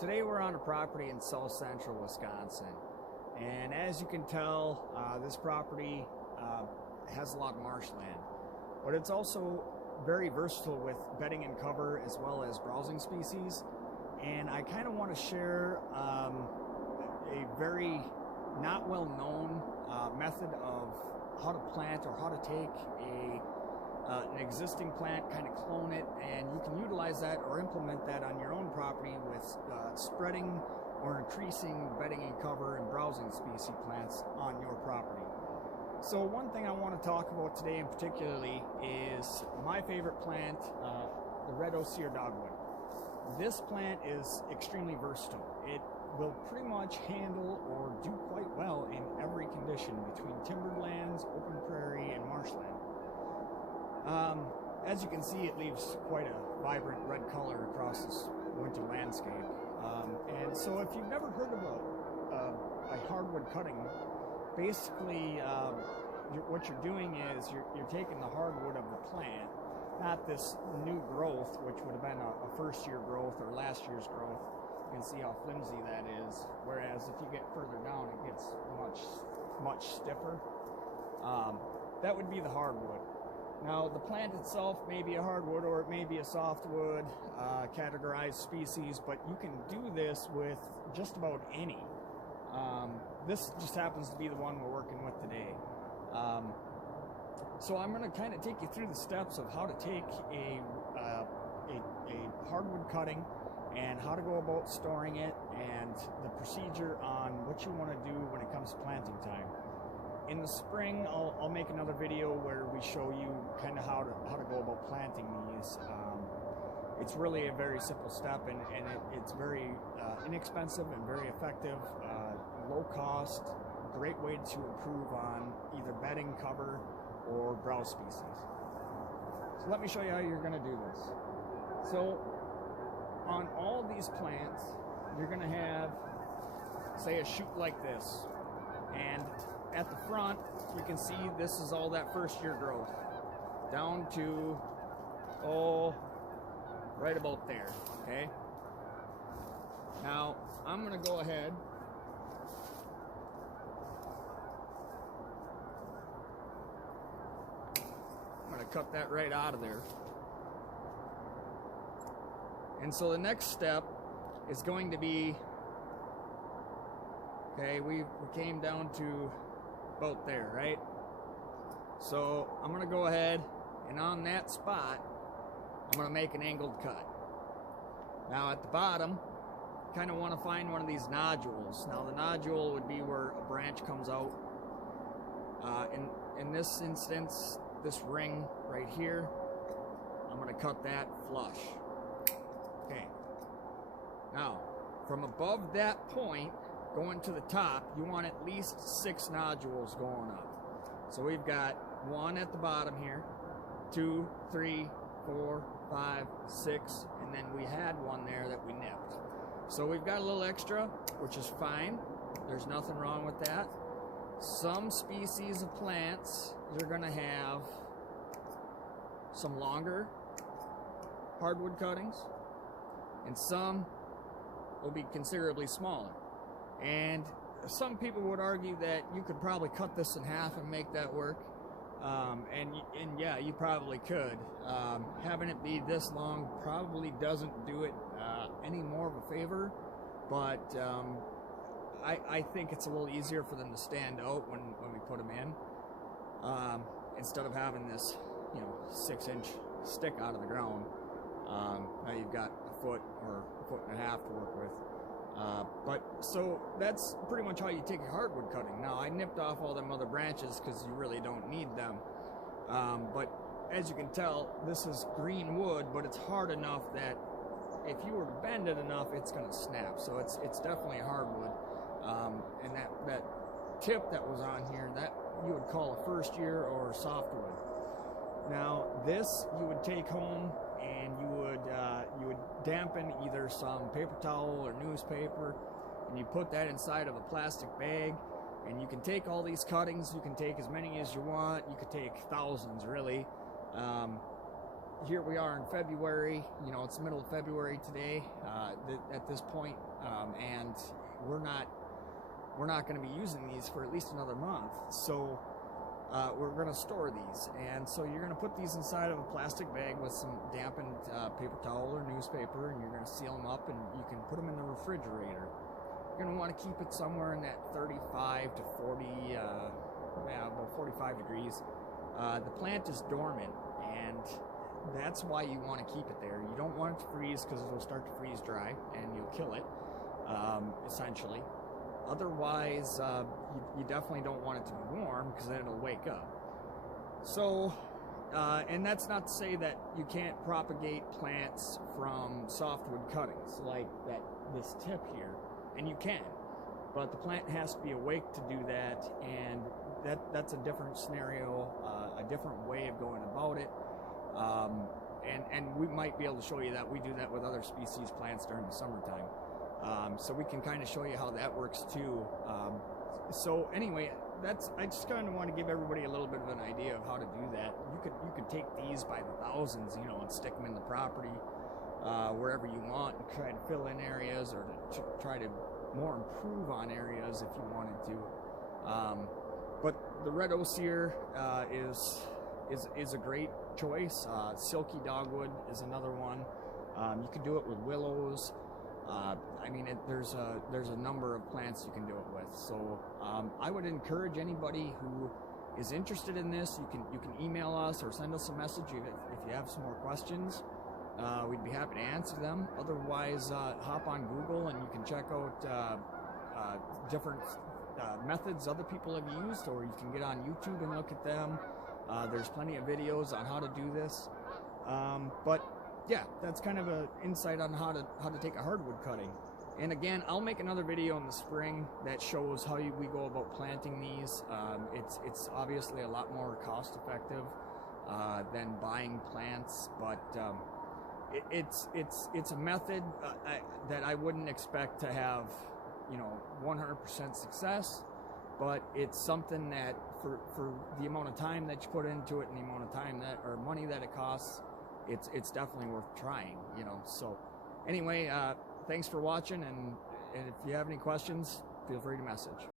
Today we're on a property in south central Wisconsin, and as you can tell, this property has a lot of marshland, but it's also very versatile with bedding and cover as well as browsing species. And I kind of want to share a very not well known method of how to plant, or how to take an existing plant, kind of clone it, and you can utilize that or implement that on your own property with spreading or increasing bedding and cover and browsing species plants on your property. So one thing I want to talk about today in particularly is my favorite plant, the red osier dogwood. This plant is extremely versatile. It will pretty much handle or do quite well in every condition between timbered lands, open prairie, and marshland. As you can see, it leaves quite a vibrant red color across this winter landscape. And so if you've never heard of a hardwood cutting, basically what you're doing is you're taking the hardwood of the plant, not this new growth, which would have been a first year growth or last year's growth. You can see how flimsy that is, whereas if you get further down it gets much stiffer. That would be the hardwood. Now the plant itself may be a hardwood or it may be a softwood categorized species, but you can do this with just about any. This just happens to be the one we're working with today. So I'm going to kind of take you through the steps of how to take a hardwood cutting and how to go about storing it, and the procedure on what you want to do when it comes to planting time. In the spring, I'll make another video where we show you kind of how to go about planting these. It's really a very simple step, and it's very inexpensive and very effective, low cost, great way to improve on either bedding, cover, or browse species. So let me show you how you're going to do this. So on all these plants, you're going to have, say, a shoot like this, and at the front you can see this is all that first year growth down to right about there. Okay, now I'm going to go ahead cut that right out of there. And so the next step is going to be, okay, we came down to about there, right? So I'm going to go ahead and on that spot I'm going to make an angled cut. Now at the bottom, kind of want to find one of these nodules. Now the nodule would be where a branch comes out. In this instance, this ring right here, I'm going to cut that flush. Okay. Now, from above that point going to the top, you want at least 6 nodules going up. So we've got 1 at the bottom here, 2, 3, 4, 5, 6, and then we had 1 there that we nipped. So we've got a little extra, which is fine. There's nothing wrong with that. Some species of plants, you're going to have some longer hardwood cuttings, and some will be considerably smaller. And some people would argue that you could probably cut this in half and make that work. And yeah, you probably could. Having it be this long probably doesn't do it any more of a favor, but I think it's a little easier for them to stand out when we put them in, instead of having this, 6-inch stick out of the ground. Now you've got a foot or a foot and a half to work with. But so that's pretty much how you take a hardwood cutting. Now I nipped off all them other branches because you really don't need them. But as you can tell, this is green wood, but it's hard enough that if you were to bend it enough, it's going to snap. So it's definitely a hardwood. And that tip that was on here, that you would call a first year or softwood. Now this you would take home and you would dampen either some paper towel or newspaper, and you put that inside of a plastic bag, and you can take all these cuttings, you can take as many as you want, you could take thousands really, here we are in February. You know, it's the middle of February today at this point, and we're not going to be using these for at least another month. So we're going to store these, and so you're going to put these inside of a plastic bag with some dampened paper towel or newspaper, and you're going to seal them up, and you can put them in the refrigerator. You're going to want to keep it somewhere in that 35 to 40, about 45 degrees. The plant is dormant, and that's why you want to keep it there. You don't want it to freeze, because it'll start to freeze dry and you'll kill it, essentially. Otherwise, you definitely don't want it to be warm, because then it'll wake up. So, and that's not to say that you can't propagate plants from softwood cuttings, like this tip here, and you can. But the plant has to be awake to do that, and that's a different scenario, a different way of going about it. And we might be able to show you that. We do that with other species plants during the summertime. So we can kind of show you how that works too. So anyway, I just kind of want to give everybody a little bit of an idea of how to do that. You could take these by the thousands, you know, and stick them in the property, wherever you want, and try to fill in areas, or to try to more improve on areas if you wanted to. But the red osier is a great choice. Silky dogwood is another one. You can do it with willows. I mean, there's a number of plants you can do it with. So I would encourage anybody who is interested in this. You can email us or send us a message if you have some more questions. We'd be happy to answer them. Otherwise, hop on Google and you can check out different methods other people have used, or you can get on YouTube and look at them. There's plenty of videos on how to do this. But yeah, that's kind of an insight on how to take a hardwood cutting. And again, I'll make another video in the spring that shows how we go about planting these. It's obviously a lot more cost effective than buying plants, but it's a method that I wouldn't expect to have, you know, 100% success, but it's something that for the amount of time that you put into it and the amount of time or money that it costs, it's definitely worth trying, you know. So anyway, thanks for watching, and if you have any questions, feel free to message.